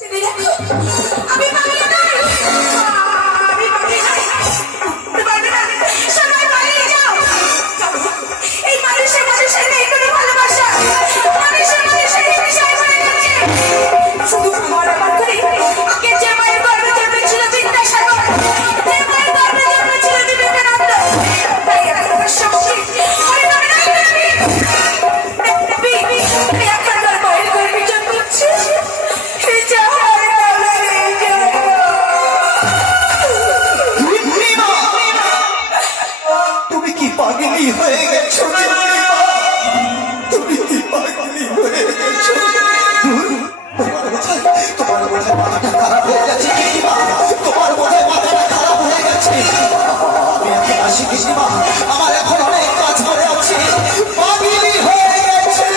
Thank you. পাগলি হয়ে গেছো তুমি কি পাগলি হয়ে গেছো তোমার বোধহয় মাথাটা খারাপ হয়ে গেছে তোমার বোধহয় মাথাটা খারাপ হয়ে গেছে আমার এখন অনেক কাজ করে আছে পাগলি হয়ে গেছে।